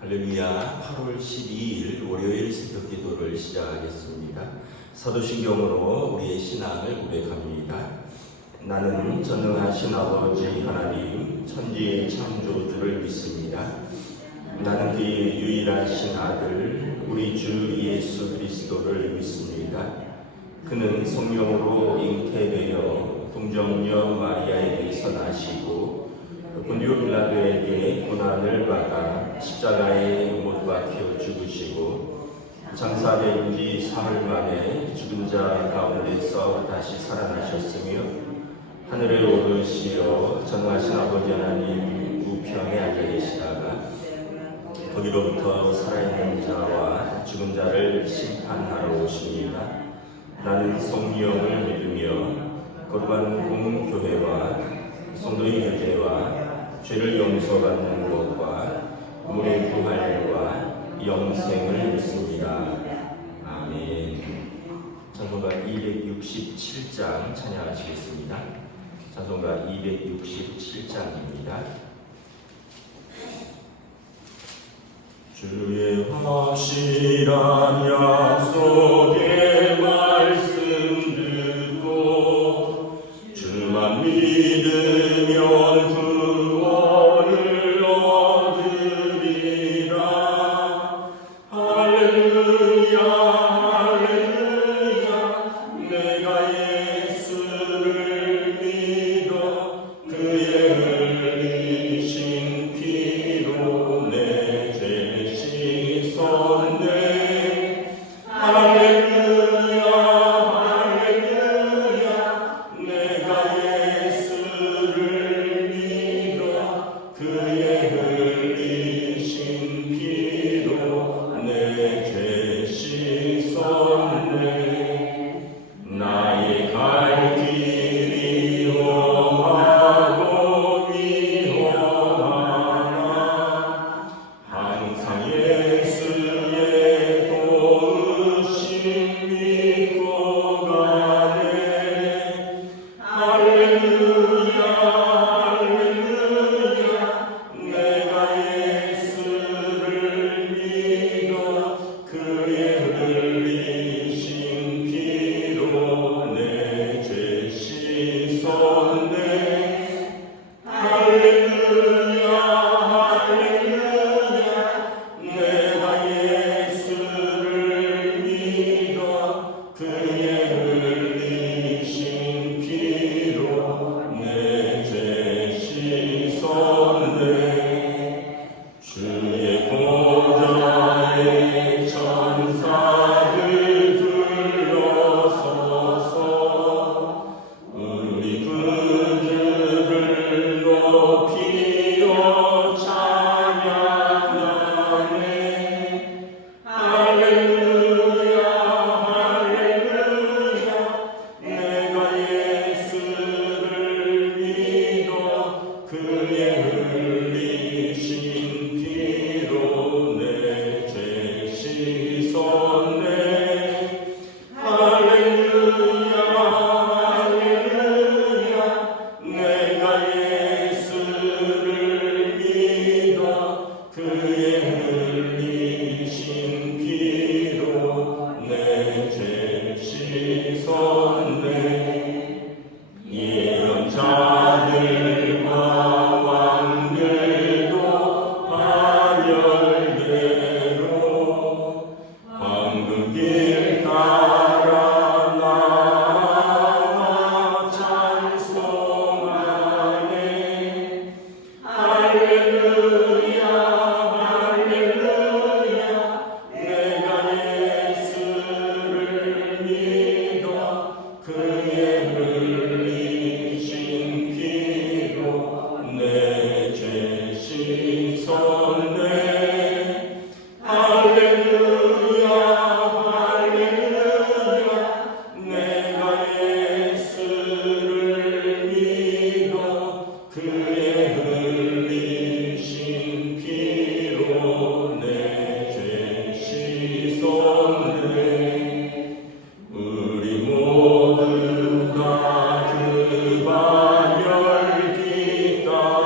할렐루야. 8월 12일 월요일 새벽 기도를 시작하겠습니다. 사도신경으로 우리의 신앙을 고백합니다. 나는 전능하신 아버지 하나님 천지의 창조주를 믿습니다. 나는 그의 유일하신 아들 우리 주 예수 그리스도를 믿습니다. 그는 성령으로 잉태되어 동정녀 마리아에게서 나시고 본디오 빌라도에게 고난을 받아 십자가에 못 박혀 죽으시고 장사된 지 사흘 만에 죽은 자 가운데서 다시 살아나셨으며 하늘에 오르시어 전능하신 아버지 하나님 우편에 앉아 계시다가 거기로부터 살아있는 자와 죽은 자를 심판하러 오십니다. 나는 성령을 믿으며 거룩한 공교회와 성도의 교제와 죄를 용서받는 것과 물의 부활과 영생을 믿습니다. 아멘. 찬송가 267장 찬양하시겠습니다. 찬송가 267장입니다. 주의 확실한 약속의 말씀 듣고 주만 믿으면 구원을 얻으리라. 할렐루야 할렐루야. 내가 예수를 믿어 그의 흘리신 피로 내 죄 씻었네. 할렐루야 할렐루야. 내가 예수를 믿어 그의 흘리신 피로 내 죄 씻었네. 나의 갈 길이 험하고 위험하나 항상 예수의 도우심 믿고 가네. 할렐루야 할렐루야. 내가 예수를 믿어 그의 흘리신 피로 내 죄 씻었네. 할렐루야 할렐루야. 내가 예수를 믿어 그의 흘리신 피로 내 죄 씻었네. 주의 보좌에 천사들 둘러서서 우리 구주를 높이어 찬양하네. 할렐루야 할렐루야. 내가 예수를 믿어 그의 흘리신 피로 내 죄 씻었네. 할렐루야 할렐루야. 내가 예수를 믿어 그의 흘리신 피로 내 죄 씻었네. 예언자들과 왕들도 반열대로 황금길 따라 나아가 찬송하네. 할렐루야 할렐루야. 내가 예수를 믿어 그의 흘리신 피로 내 죄 씻었네. 할렐루야 할렐루야. 내가 예수를 믿어 그의 흘리신 피로 내 죄 씻었네. 우리 모두가 그 반열 뒤따르며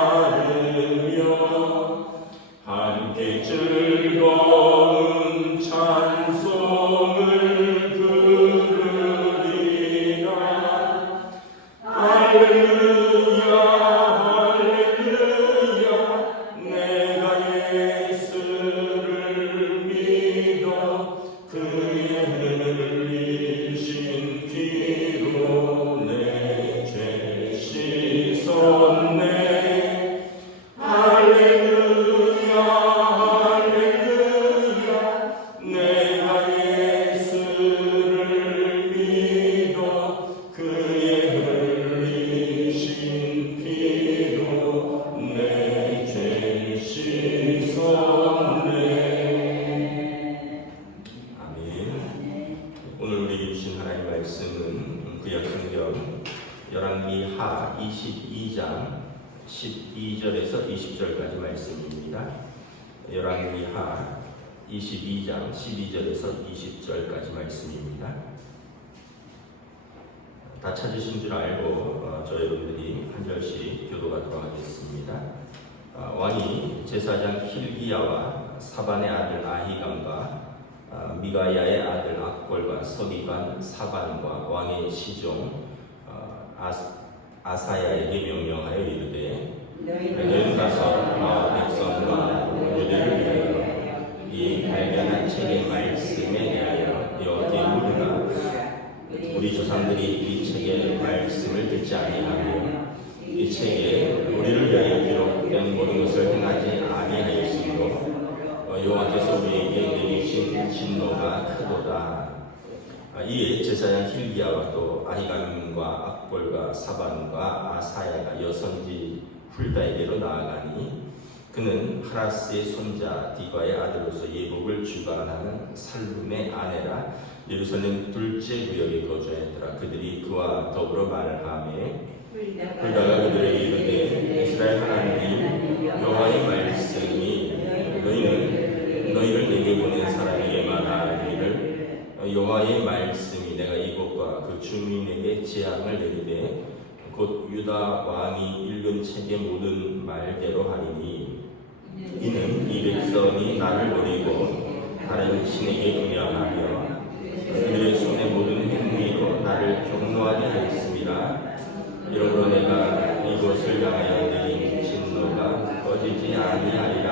함께 즐거운 찬송을 부르리라. 할렐루야 할렐루야. 내가 예수를 믿어 그의 흘리신 피로 내 죄 씻었네. 할렐루야 할렐루야. 내가 예수를 믿어 그의 흘리신 피로 내 죄 씻었네. 아멘. 오늘 우리에게 주신 하나님의 말씀은 구약 성경 열왕기하 22장 12절에서 20절까지 말씀입니다. 열왕기하 22장 12절에서 20절까지 말씀입니다. 다 찾으신 줄 알고 저 여러분들이 한 절씩 교도하도록 하겠습니다. 왕이 제사장 힐기야와 사반의 아들 아히감과 미가야의 아들 악볼과 서기관 사반과 왕의 시종 아사야에게 명령하여 이르되 너희는 가서 백성과 유대를 위하여 이 발견한 책의 말씀에 대하여 여호와께 물으라. 우리 조상들이 이 책의 말씀을 듣지 아니하며 이 책에 우리를 위하여 기록된 모든 것을 행하지 아니하였으므로 여호와께서 우리에게 내리신 진노가 크도다. 이에 제사장 힐기야와 또 아히감과 악볼과 사반과 아사야가 여선지 훌다에게로 나아가니 그는 하라스의 손자 디과의 아들로서 예복을 주관하는 살룸의 아내라 예루살렘 둘째 구역에 거주하였더라. 그들이 그와 더불어 말하매 훌다가 그들에게 이르되 이스라엘 하나님 여호와의 말씀이 너희를 내게 보낸 사람에게 말하기를 여호와의 말씀이 내가 이곳과 그 주민에게 재앙을 내리되 곧 유다 왕이 읽은 책의 모든 말대로 하리니 이는 이 백성이 나를 버리고 다른 신에게 분양하며 그들의 손의 모든 행위로 나를 경노하게 하였습니다. 이러므로 내가 이곳을 향하여 내린 진노가 꺼지지 아니하리라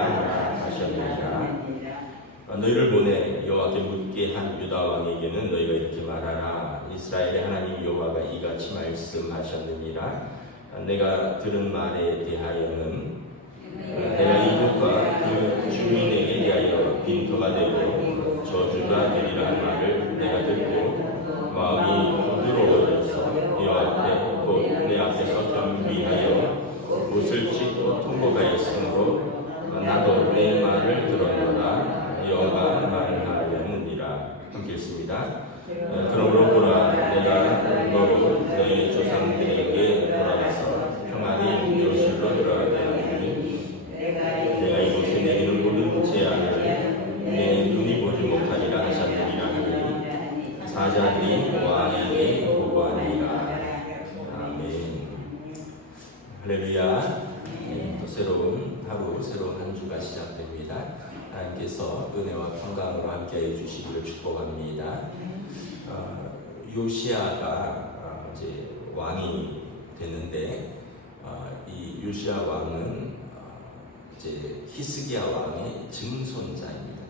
하셨느니라. 너희를 보내 여호와께 묻게 한 유다 왕에게는 너희가 이렇게 말하라. 이스라엘의 하나님 여호와가 이같이 말씀하셨느니라. 내가 들은 말에 대하여는 내가 이곳과 그 주민에게 대하여 빈토가 되고 저주가 되리라 한 말을 내가 듣고 마음이 부드러워져서 여호와 앞에 곧 내 앞에서 겸비하여 옷을 찢고 통곡하였으므로 나도 내 말을 들었노라. 여호와가 말하였느니라. 함께 읽습니다. 그러므로 보라, 내가 너로 너희 조상들에게 돌아가서 평안히 요실로 돌아가게 하니 내가 이곳에 내리는 모든 재앙을 내 눈이 보지 못하리라 하셨느니라 하니 사자들이 왕에게 보고하니라. 아멘. 할렐루야. 또 새로운 하루, 새로운 한 주가 시작됩니다. 하나님께서 은혜와 평강으로 함께해 주시기를 축복합니다. 요시야가 이제 왕이 됐는데 이 요시야 왕은 이제 히스기야 왕의 증손자입니다.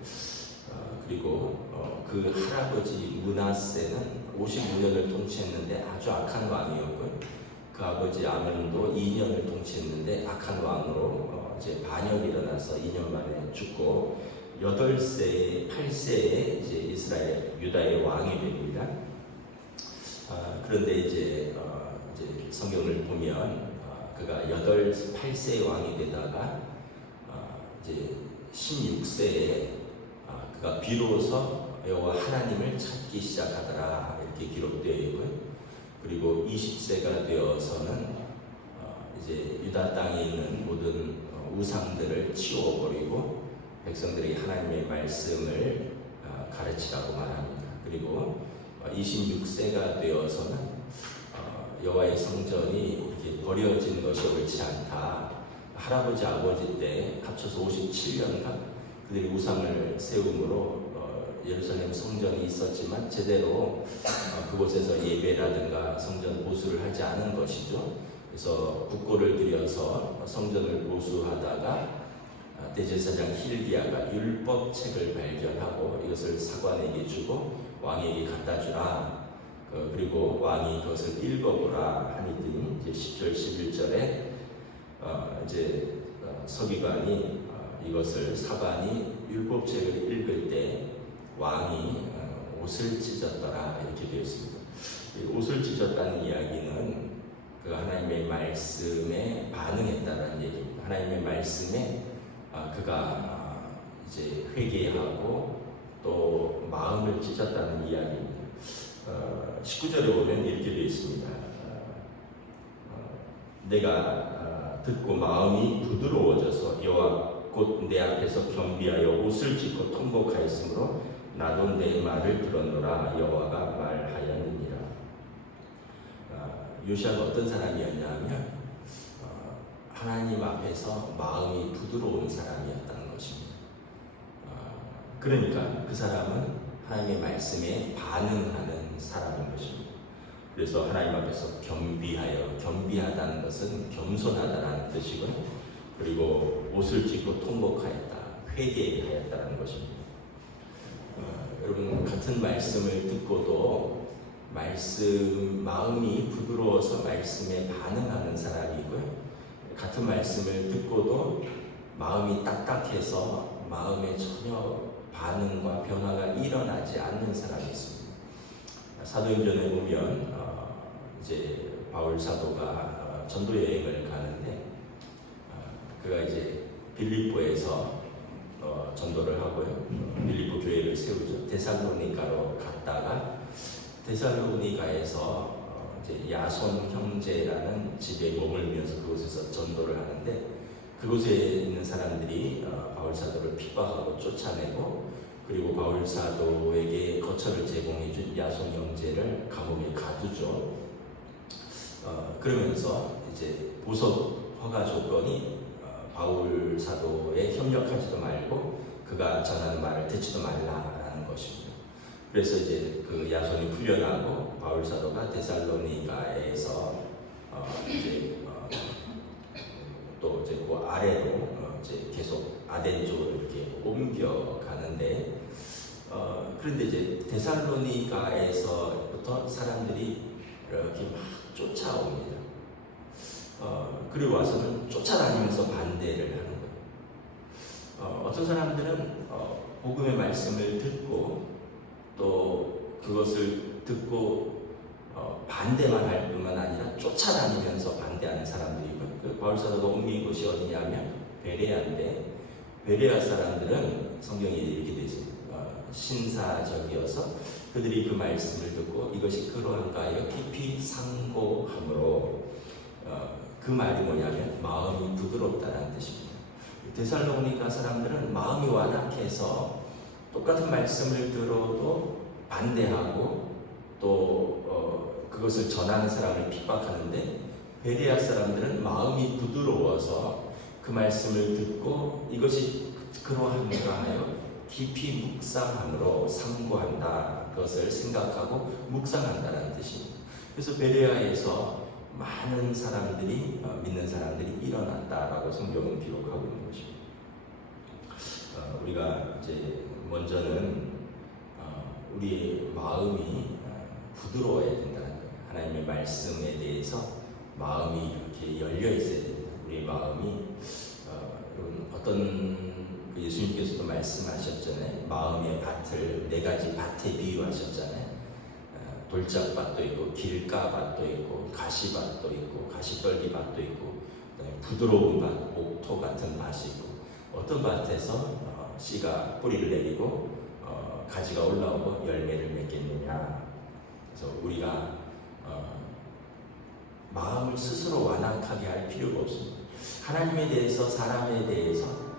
그리고 그 할아버지 므낫세는 55년을 통치했는데 아주 악한 왕이었고요. 그 아버지 아몬도 2년을 통치했는데 악한 왕으로 이제 반역이 일어나서 2년 만에 죽고 8세에 8세에 이제 이스라엘 유다의 왕이 됩니다. 그런데 이제 성경을 보면 그가 8세의 왕이 되다가 이제 16세에 그가 비로소 여호와 하나님을 찾기 시작하더라 이렇게 기록되어 있고요. 그리고 20세가 되어서는 이제 유다 땅에 있는 모든 우상들을 치워버리고 백성들에게 하나님의 말씀을 가르치라고 말합니다. 그리고 26세가 되어서는 여호와의 성전이 이렇게 버려진 것이 옳지 않다. 할아버지 아버지 때 합쳐서 57년간 그들이 우상을 세움으로 예루살렘 성전이 있었지만 제대로 그곳에서 예배라든가 성전 보수를 하지 않은 것이죠. 그래서 국고를 들여서 성전을 보수하다가 대제사장 힐기야가 율법책을 발견하고 이것을 사관에게 주고 왕에게 갖다 주라. 그리고 왕이 그것을 읽어보라 하니더니 이제 10절 11절에 이제 서기관이 이것을 사관이 율법책을 읽을 때 왕이 옷을 찢었더라 이렇게 되어 있습니다. 옷을 찢었다는 이야기는 그 하나님의 말씀에 반응했다는 얘기입니다. 하나님의 말씀에 그가 이제 회개하고 또 마음을 찢었다는 이야기입니다. 19절에 보면 이렇게 되어 있습니다. 내가 듣고 마음이 부드러워져서 여호와 곧 내 앞에서 겸비하여 옷을 찢고 통곡하였으므로 나도 내 말을 들었노라 여호와가 말하였느니라. 요시아가 어떤 사람이었냐면 하나님 앞에서 마음이 부드러운 사람이었다는 것입니다. 그러니까 그 사람은 하나님의 말씀에 반응하는 사람인 것입니다. 그래서 하나님 앞에서 겸비하다는 것은 겸손하다는 뜻이고요. 그리고 옷을 찢고 통곡하였다, 회개하였다는 것입니다. 여러분 같은 말씀을 듣고도 마음이 부드러워서 말씀에 반응하는 사람이고요. 같은 말씀을 듣고도 마음이 딱딱해서 마음에 전혀 반응과 변화가 일어나지 않는 사람이 있습니다. 사도행전에 보면 이제 바울 사도가 전도 여행을 가는데 그가 이제 빌립보에서 전도를 하고요. 빌립보 교회를 세우죠. 데살로니가로 갔다가 데살로니가에서 이제 야손 형제라는 집에 머물면서 그곳에서 전도를 하는데 그곳에 있는 사람들이 바울 사도를 핍박하고 쫓아내고 그리고 바울 사도에게 거처를 제공해준 야손 형제를 감옥에 가두죠. 그러면서 이제 보석 허가 조건이 바울 사도에 협력하지도 말고 그가 전하는 말을 듣지도 말라라는 것입니다. 그래서 이제 그 야손이 풀려나고 바울 사도가 데살로니가에서 또 이제 그 아래로 이제 계속 아덴 쪽으로 이렇게 옮겨가는데 그런데 이제 데살로니가에서부터 사람들이 이렇게 막 쫓아옵니다. 그리고 와서는 쫓아다니면서 반대를 하는 거예요. 어떤 사람들은 복음의 말씀을 듣고 또 그것을 듣고 반대만 할 뿐만 아니라 쫓아다니면서 반대하는 사람들이고 그 바울 사도가 옮긴 곳이 어디냐면 베레아인데 베레아 사람들은 성경에 이렇게 되어 있습니다. 신사적이어서 그들이 그 말씀을 듣고 이것이 그러한가 하여 깊이 상고함으로 그 말이 뭐냐면 마음이 부드럽다는 뜻입니다. 데살로니가 사람들은 마음이 완악해서 똑같은 말씀을 들어도 반대하고 또 그것을 전하는 사람을 핍박하는데 베레아 사람들은 마음이 부드러워서 그 말씀을 듣고 이것이 그러한가 하여 깊이 묵상함으로 상고한다. 그것을 생각하고 묵상한다는 뜻입니다. 그래서 베레아에서 많은 사람들이 믿는 사람들이 일어났다라고 성경은 기록하고 있는 것입니다. 우리가 이제 먼저는 우리의 마음이 부드러워야 된다는 거예요. 하나님의 말씀에 대해서 마음이 이렇게 열려 있어야 됩니다. 우리의 마음이 어떤 예수님께서도 말씀하셨잖아요. 마음의 밭을 4가지 밭에 비유하셨잖아요. 돌짝밭도 있고 길가밭도 있고 가시밭도 있고 가시떨기밭도 있고 부드러운 밭, 옥토 같은 밭이 있고 어떤 밭에서 씨가 뿌리를 내리고 가지가 올라오고 열매를 맺겠느냐. 그래서 우리가 마음을 스스로 완악하게 할 필요가 없습니다. 하나님에 대해서 사람에 대해서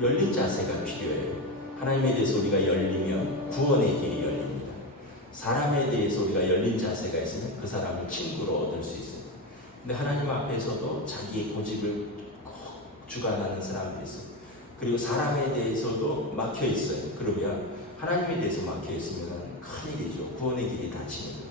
열린 자세가 필요해요. 하나님에 대해서 우리가 열리면 구원의 길이 열립니다. 사람에 대해서 우리가 열린 자세가 있으면 그 사람을 친구로 얻을 수 있습니다. 근데 하나님 앞에서도 자기의 고집을 꼭 주관하는 사람들이 있어요. 그리고 사람에 대해서도 막혀 있어요. 그러면 하나님에 대해서 막혀 있으면 큰일이죠. 구원의 길이 닫히는 거예요.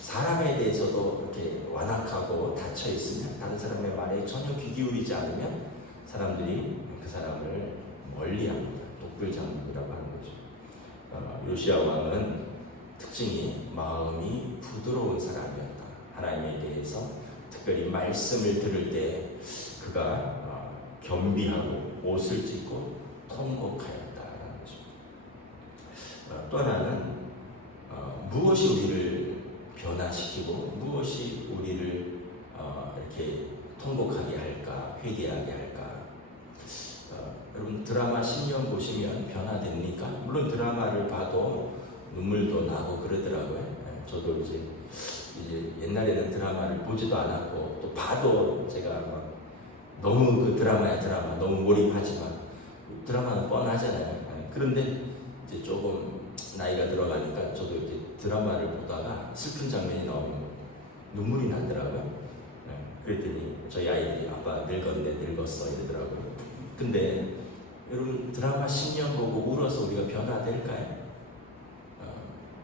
사람에 대해서도 이렇게 완악하고 닫혀 있으면, 다른 사람의 말에 전혀 귀 기울이지 않으면 사람들이 그 사람을 멀리합니다. 독불장군이라고 하는 거죠. 요시야 왕은 특징이 마음이 부드러운 사람이었다. 하나님에 대해서 특별히 말씀을 들을 때 그가 겸비하고 옷을 찢고 통곡하였다라는 것입니다. 또 하나는 무엇이 우리를 변화시키고 무엇이 우리를 이렇게 통곡하게 할까, 회개하게 할까? 여러분 드라마 10년 보시면 변화됩니까? 물론 드라마를 봐도 눈물도 나고 그러더라고요. 저도 이제 옛날에는 드라마를 보지도 않았고 또 봐도 제가 막 너무 그 드라마 너무 몰입하지만 드라마는 뻔하잖아요. 그런데 이제 조금 나이가 들어가니까 저도 이렇게 드라마를 보다가 슬픈 장면이 나오면 눈물이 나더라고요. 그랬더니 저희 아이들이 아빠 늙었네, 늙었어 이러더라고요. 근데 여러분 드라마 10년 보고 울어서 우리가 변화될까요?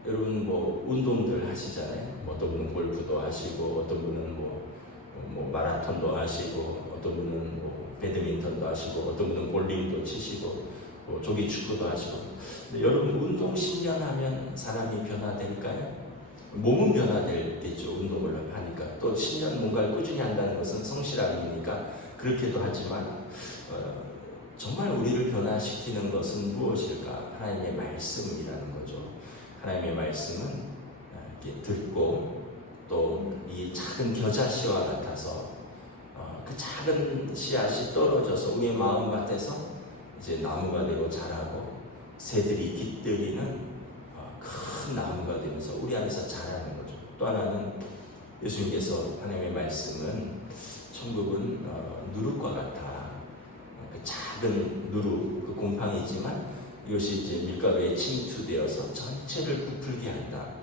여러분 뭐 운동들 하시잖아요. 어떤 분은 골프도 하시고 어떤 분은 뭐 마라톤도 하시고 어떤 분은 뭐 배드민턴도 하시고 어떤 분은 볼링도 치시고 뭐 조기 축구도 하시고. 근데 여러분 운동 10년 하면 사람이 변화될까요? 몸은 변화되죠. 운동을 하니까. 또 10년 뭔가를 꾸준히 한다는 것은 성실함이니까 그렇게도 하지만 정말 우리를 변화시키는 것은 무엇일까? 하나님의 말씀이라는 거죠. 하나님의 말씀은 이렇게 듣고 또 이 작은 겨자씨와 같아서 그 작은 씨앗이 떨어져서 우리의 마음밭에서 이제 나무가 되고 자라고 새들이 깃들이는 큰 나무가 되면서 우리 안에서 자라는 거죠. 또 하나는 예수님께서 하나님의 말씀은 천국은 누룩과 같아. 그 작은 누룩, 그 곰팡이지만 이것이 이제 밀가루에 침투되어서 전체를 부풀게 한다.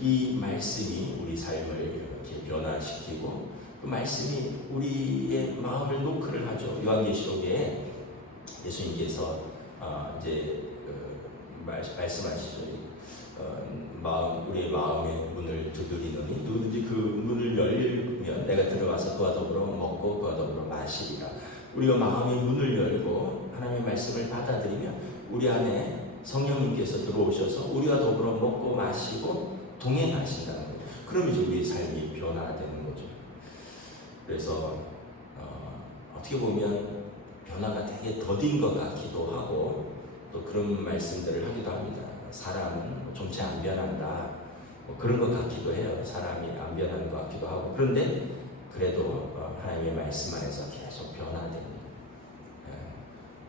이 말씀이 우리 삶을 이렇게 변화시키고 그 말씀이 우리의 마음을 노크를 하죠. 요한계시록에 예수님께서 이제 말씀하시죠. 우리의 마음의 문을 두드리노니 누구든지 그 문을 열면 내가 들어가서 그와 더불어 먹고 그와 더불어 마시리라. 우리가 마음의 문을 열고 하나님의 말씀을 받아들이면 우리 안에 성령님께서 들어오셔서 우리와 더불어 먹고 마시고 동행하신다는 거죠. 그럼 이제 우리의 삶이 변화되는 거죠. 그래서 어떻게 보면 변화가 되게 더딘 것 같기도 하고 또 그런 말씀들을 하기도 합니다. 사람은 좀체 안 변한다. 그런 것 같기도 해요. 사람이 안 변하는 것 같기도 하고. 그런데 그래도 하나님의 말씀 안에서 계속 변화됩니다.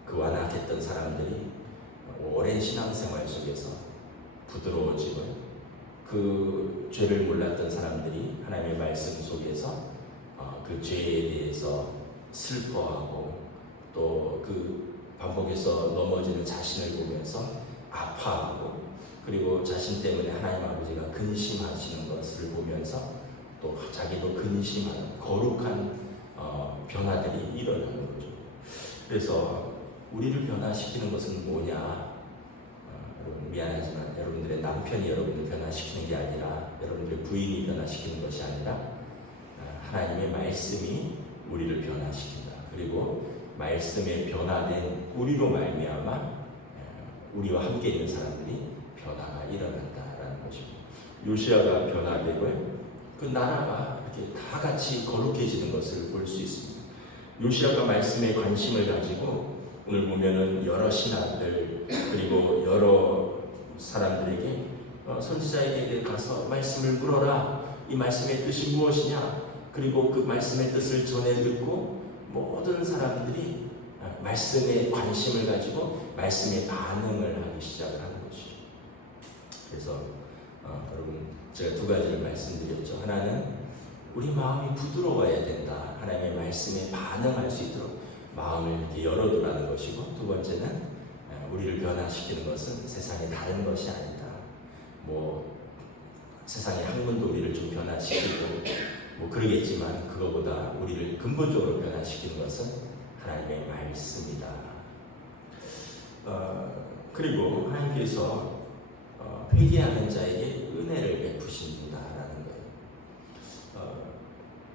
그 완악했던 사람들이 오랜 신앙생활 속에서 부드러워지고요. 그 죄를 몰랐던 사람들이 하나님의 말씀 속에서 그 죄에 대해서 슬퍼하고 또 그 반복해서 넘어지는 자신을 보면서 아파하고 그리고 자신 때문에 하나님 아버지가 근심하시는 것을 보면서 또 자기도 근심하는 거룩한 변화들이 일어나는 거죠. 그래서 우리를 변화시키는 것은 뭐냐? 여러분 미안하지만 여러분들의 남편이 여러분을 변화시키는 게 아니라 여러분들의 부인이 변화시키는 것이 아니라 하나님의 말씀이 우리를 변화시킨다. 그리고 말씀에 변화된 우리로 말미암아 우리와 함께 있는 사람들이 변화가 일어난다라는 것입니다. 요시아가 변화되고요. 그 나라가 이렇게 다 같이 거룩해지는 것을 볼 수 있습니다. 요시아가 말씀에 관심을 가지고 오늘 보면은 여러 신하들 그리고 여러 사람들에게 선지자에게 가서 말씀을 물어라. 이 말씀의 뜻이 무엇이냐? 그리고 그 말씀의 뜻을 전해 듣고 모든 사람들이 말씀에 관심을 가지고 말씀에 반응을 하기 시작을 하는 것이죠. 그래서 여러분 제가 두 가지를 말씀드렸죠. 하나는 우리 마음이 부드러워야 된다. 하나님의 말씀에 반응할 수 있도록 마음을 이렇게 열어두라는 것이고, 두 번째는 우리를 변화시키는 것은 세상의 다른 것이 아니다. 뭐 세상의 학문도 우리를 좀 변화시키고 뭐 그러겠지만 그거보다 우리를 근본적으로 변화시키는 것은 하나님의 말씀이다. 그리고 하나님께서 회개하는 자에게 은혜를 베푸신다라는 거예요.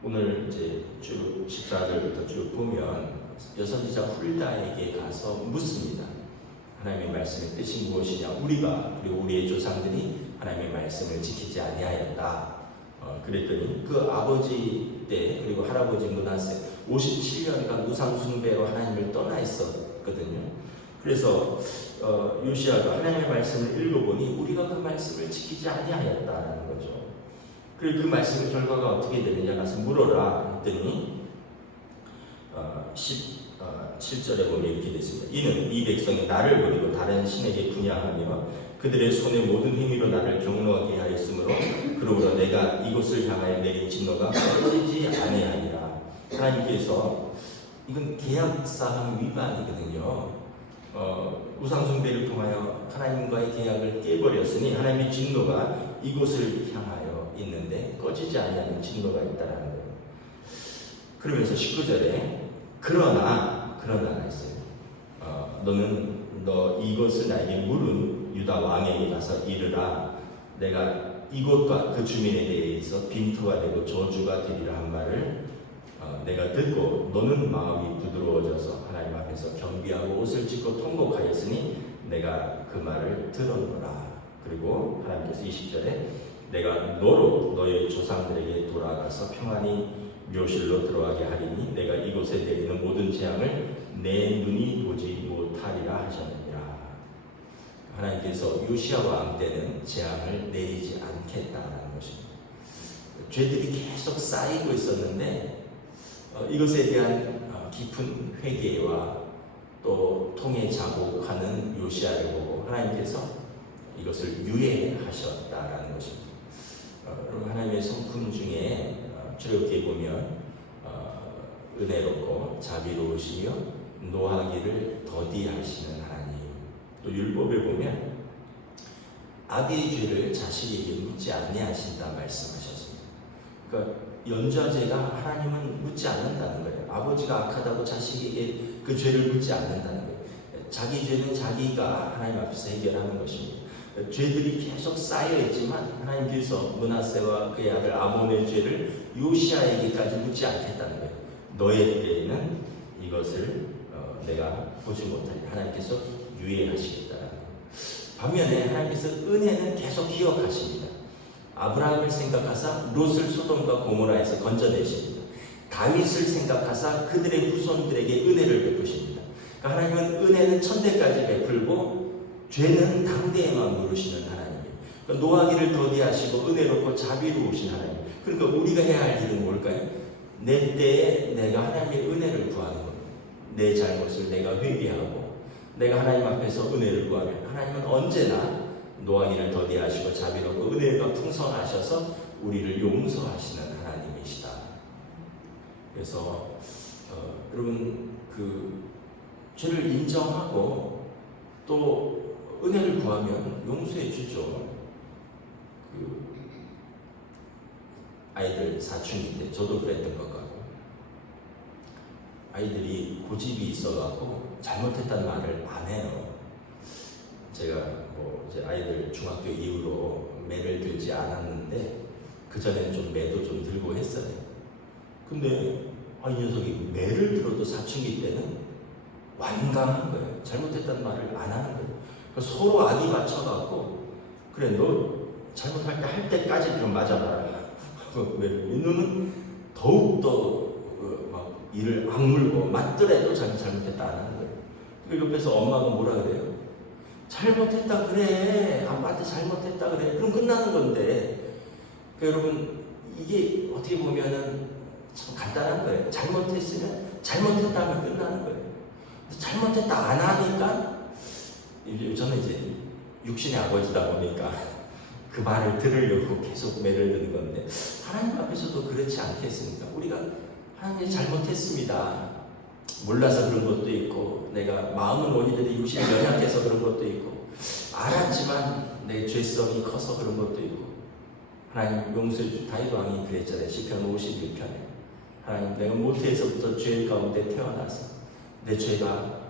오늘 이제 쭉 14절부터 쭉 보면 여선지자 훌다에게 가서 묻습니다. 하나님의 말씀의 뜻이 무엇이냐? 우리가 그리고 우리의 조상들이 하나님의 말씀을 지키지 아니하였다. 그랬더니 그 아버지 때 그리고 할아버지 므낫세 57년간 우상 숭배로 하나님을 떠나 있었거든요. 그래서 요시아가 하나님의 말씀을 읽어보니 우리가 그 말씀을 지키지 아니하였다라는 거죠. 그리고 그 말씀의 결과가 어떻게 되느냐 가서 물어라 했더니 17절에 보면 이렇게 됐습니다. 이는 이 백성이 나를 버리고 다른 신에게 분향하며 그들의 손의 모든 힘으로 나를 경노하게 하였으므로 그러므로 내가 이곳을 향하여 내린 진노가 꺼지지 아니하니라. 하나님께서 이건 계약사항 위반이거든요. 우상숭배를 통하여 하나님과의 계약을 깨버렸으니 하나님의 진노가 이곳을 향하여 있는데 꺼지지 아니하는 진노가 있다라는 거예요. 그러면서 19절에 그러나 했어요. 너 이것을 나에게 물은 유다 왕에게 가서 이르라. 내가 이곳과 그 주민에 대해서 빈토가 되고 저주가 되리라 한 말을 내가 듣고 너는 마음이 부드러워져서 하나님 앞에서 경비하고 옷을 찢고 통곡하였으니 내가 그 말을 들었노라. 그리고 하나님께서 20절에 내가 너로 너의 조상들에게 돌아가서 평안히 묘실로 들어가게 하리니 내가 이곳에 내리는 모든 재앙을 내 눈이 보지 못하리라 하셨느니라. 하나님께서 요시야 왕 때는 재앙을 내리지 않겠다라는 것입니다. 죄들이 계속 쌓이고 있었는데 이것에 대한 깊은 회개와 또 통에 자복하는 요시야를 보고 하나님께서 이것을 유예하셨다라는 것입니다. 여러분 하나님의 성품 중에 출애굽기에 보면 은혜롭고 자비로우시며 노하기를 더디하시는 하나님, 또 율법에 보면 아비의 죄를 자식에게 묻지 아니하신다 말씀하셨습니다. 그러니까 연좌제가 하나님은 묻지 않는다는 거예요. 아버지가 악하다고 자식에게 그 죄를 묻지 않는다는 거예요. 자기 죄는 자기가 하나님 앞에서 해결하는 것입니다. 죄들이 계속 쌓여있지만 하나님께서 므낫세와 그의 아들 아몬의 죄를 요시아에게까지 묻지 않겠다는 거예요. 너의 때에는 이것을 내가 보지 못하니 하나님께서 유예하시겠다라는 거예요. 반면에 하나님께서 은혜는 계속 기억하십니다. 아브라함을 생각하사 롯을 소돔과 고모라에서 건져내십니다. 다윗을 생각하사 그들의 후손들에게 은혜를 베푸십니다. 그러니까 하나님은 은혜는 천대까지 베풀고 죄는 당대에만 물으시는 하나님이에요. 그러니까 노하기를 더디하시고 은혜롭고 자비로우신 하나님. 그러니까 우리가 해야 할 일은 뭘까요? 내 때에 내가 하나님의 은혜를 구하는 겁니다. 내 잘못을 내가 회개하고 내가 하나님 앞에서 은혜를 구하면 하나님은 언제나 노하기를 더디하시고 자비롭고 은혜가 풍성하셔서 우리를 용서하시는 하나님이시다. 그래서 여러분 그 죄를 인정하고 또 은혜를 구하면 용서해 주죠. 그 아이들 사춘기 때 저도 그랬던 것 같고 아이들이 고집이 있어갖고 잘못했다는 말을 안 해요. 제가 뭐 이제 아이들 중학교 이후로 매를 들지 않았는데 그 전에는 좀 매도 좀 들고 했어요. 근데 이 녀석이 매를 들어도 사춘기 때는 완강한 거예요. 잘못했다는 말을 안 하는 거예요. 서로 악이 맞춰갖고 그래 너 잘못할 때 할 때까지 좀 맞아봐라. 이놈은 더욱더 막 이를 악물고 맞더라도 자기 잘못했다 안 하는 거예요. 그 옆에서 엄마가 뭐라 그래요? 잘못했다 그래. 아빠한테 잘못했다 그래. 그럼 끝나는 건데. 그러니까 여러분 이게 어떻게 보면은 참 간단한 거예요. 잘못했으면 잘못했다 하면 끝나는 거예요. 잘못했다 안 하니까 저는 이제 육신의 아버지다 보니까 그 말을 들으려고 계속 매를 드는 건데 하나님 앞에서도 그렇지 않겠습니까? 우리가 하나님 잘못했습니다. 몰라서 그런 것도 있고 내가 마음은 원인인데 육신이 연약해서 그런 것도 있고 알았지만 내 죄성이 커서 그런 것도 있고 하나님 용서해 주시고, 다윗 왕이 그랬잖아요. 시편 51편에 하나님, 내가 모태에서부터 죄 가운데 태어나서 내 죄가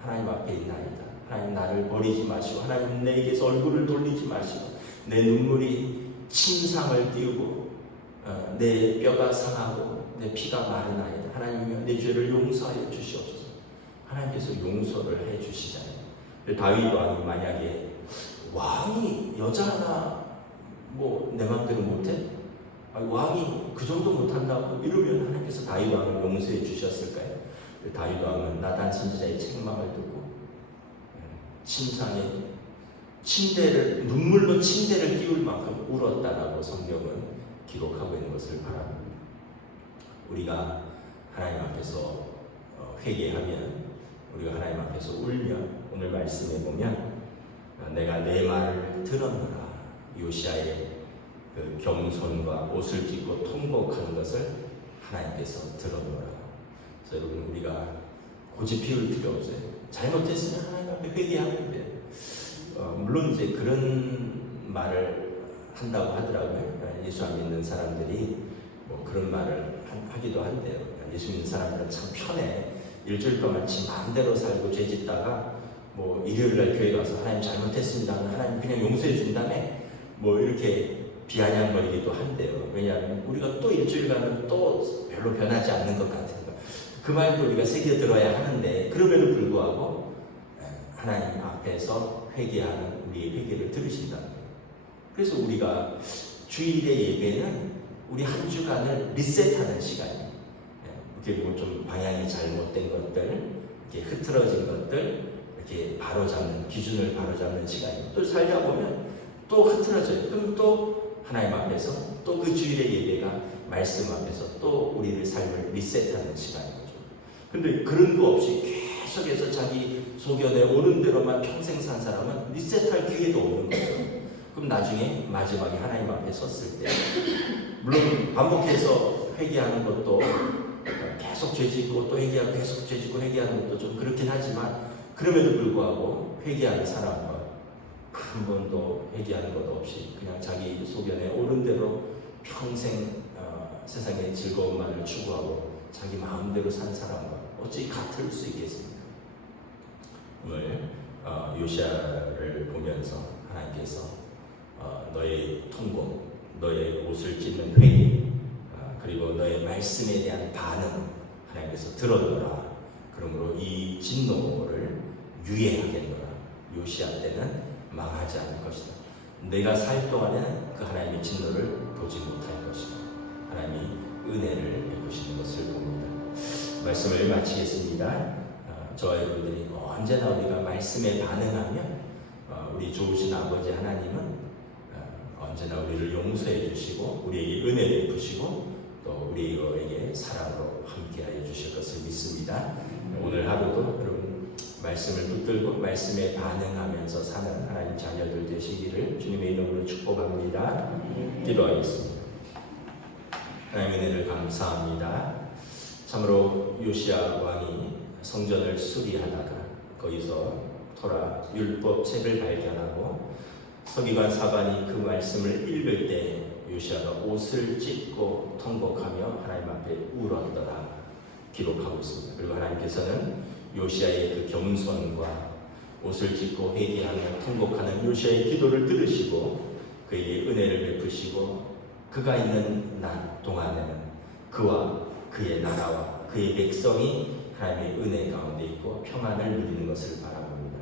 하나님 앞에 있나이다. 하나님, 나를 버리지 마시고 하나님 내게서 얼굴을 돌리지 마시고 내 눈물이 침상을 띄우고 내 뼈가 상하고 내 피가 마르나이다. 하나님이여, 내 죄를 용서하여 주시옵소서. 하나님께서 용서를 해 주시잖아요. 다윗 왕이 만약에 왕이 여자 하나 내 맘대로 못해? 왕이 그 정도 못한다고 이러면 하나님께서 다윗 왕을 용서해 주셨을까요? 다윗 왕은 나단 선지자의 책망을 듣고 침상에 눈물로 침대를 띄울 만큼 울었다라고 성경은 기록하고 있는 것을 바랍니다. 우리가 하나님 앞에서 회개하면, 우리가 하나님 앞에서 울면, 오늘 말씀에 보면 내가 내 말을 들었노라, 요시아의 그 겸손과 옷을 찢고 통곡하는 것을 하나님께서 들었노라. 그래서 여러분, 우리가 고집 피울 필요 없어요. 잘못했으면 하나님 앞에 회개하면 돼요. 물론 이제 그런 말을 한다고 하더라고요. 예수 안 믿는 사람들이 그런 말을 하기도 한대요. 예수 믿는 사람들은 참 편해. 일주일 동안 지 마음대로 살고 죄 짓다가 일요일날 교회 가서 하나님 잘못했습니다, 하나님 그냥 용서해 준다네, 이렇게 비아냥거리기도 한대요. 왜냐하면 우리가 또 일주일 가면 또 별로 변하지 않는 것 같은 거, 그 말도 우리가 새겨 들어야 하는데, 그럼에도 불구하고 하나님 앞에서 회개하는 우리의 회개를 들으신다는 거예요. 그래서 우리가 주일의 예배는 우리 한 주간을 리셋하는 시간이에요. 이렇게 좀 방향이 잘못된 것들, 이렇게 흐트러진 것들, 이렇게 바로잡는, 기준을 바로잡는 시간이에요. 또 살다 보면 또 흐트러져요. 그럼 또 하나님 앞에서, 또 그 주일의 예배가 말씀 앞에서 또 우리의 삶을 리셋하는 시간이죠. 근데 그런 거 없이 계속해서 자기 소견에 오른 대로만 평생 산 사람은 리셋할 기회도 없는 거예요. 그럼 나중에 마지막에 하나님 앞에 섰을 때, 물론 반복해서 회개하는 것도, 계속 죄짓고 또 회개하고 계속 죄짓고 회개하는 것도 좀 그렇긴 하지만, 그럼에도 불구하고 회개하는 사람과 한 번도 회개하는 것 없이 그냥 자기 소견에 옳은 대로 평생 세상의 즐거움만을 추구하고 자기 마음대로 산 사람과 어찌 같을 수 있겠습니까? 오늘 요시아를 보면서 하나님께서 너의 통곡, 너의 옷을 찢는 회개, 그리고 너의 말씀에 대한 반응 하나님께서 들었노라. 그러므로 이 진노를 유예하겠노라. 요시아 때는 망하지 않을 것이다. 내가 살 동안에는 그 하나님의 진노를 보지 못할 것이다. 하나님이 은혜를 베푸시는 것을 봅니다. 말씀을 마치겠습니다. 저와 여러분들이 언제나 우리가 말씀에 반응하면 우리 좋으신 아버지 하나님은 언제나 우리를 용서해 주시고 우리에게 은혜를 베푸시고 또 우리에게 사랑으로 함께하여 주실 것을 믿습니다. 오늘 하루도 여러분 말씀을 붙들고 말씀에 반응하면서 사는 하나님 자녀들 되시기를 주님의 이름으로 축복합니다. 기도하겠습니다. 하나님의 은혜를 감사합니다. 참으로 요시아 왕이 성전을 수리하다가 거기서 토라 율법 책을 발견하고 서기관 사반이 그 말씀을 읽을 때 요시아가 옷을 찢고 통곡하며 하나님 앞에 울었더라 기록하고 있습니다. 그리고 하나님께서는 요시아의 그 겸손과 옷을 찢고 회개하며 통곡하는 요시아의 기도를 들으시고 그에게 은혜를 베푸시고 그가 있는 날 동안에는 그와 그의 나라와 그의 백성이 하나님의 은혜 가운데 있고 평안을 누리는 것을 바라봅니다.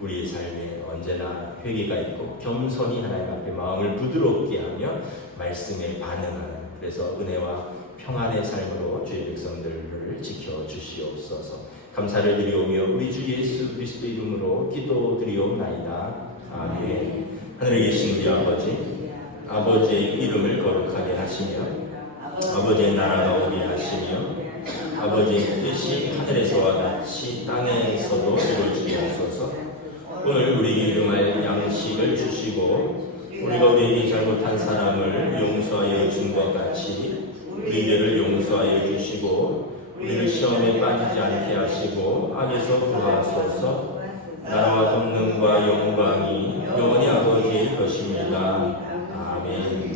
우리의 삶에 언제나 회개가 있고 겸손히 하나님 앞에 마음을 부드럽게 하며 말씀에 반응하는, 그래서 은혜와 평안의 삶으로 주의 백성들을 지켜주시옵소서. 감사를 드리오며 우리 주 예수 그리스도 이름으로 기도드리옵나이다. 아멘. 하늘에 계신 우리 아버지의 이름을 거룩하게 하시며 아버지의 나라가 오게 하시며 아버지의 뜻이 하늘에서와 같이 땅에서도 이루어지옵소서. 오늘 우리에게 일용할 양식을 주시고 우리가 우리에게 잘못한 사람을 용서하여 준 것 같이 우리들을 용서하여 주시고 우리를 시험에 빠지지 않게 하시고 악에서 구하소서. 나라와 권능과 영광이 영원히 아버지의 것입니다. 아멘.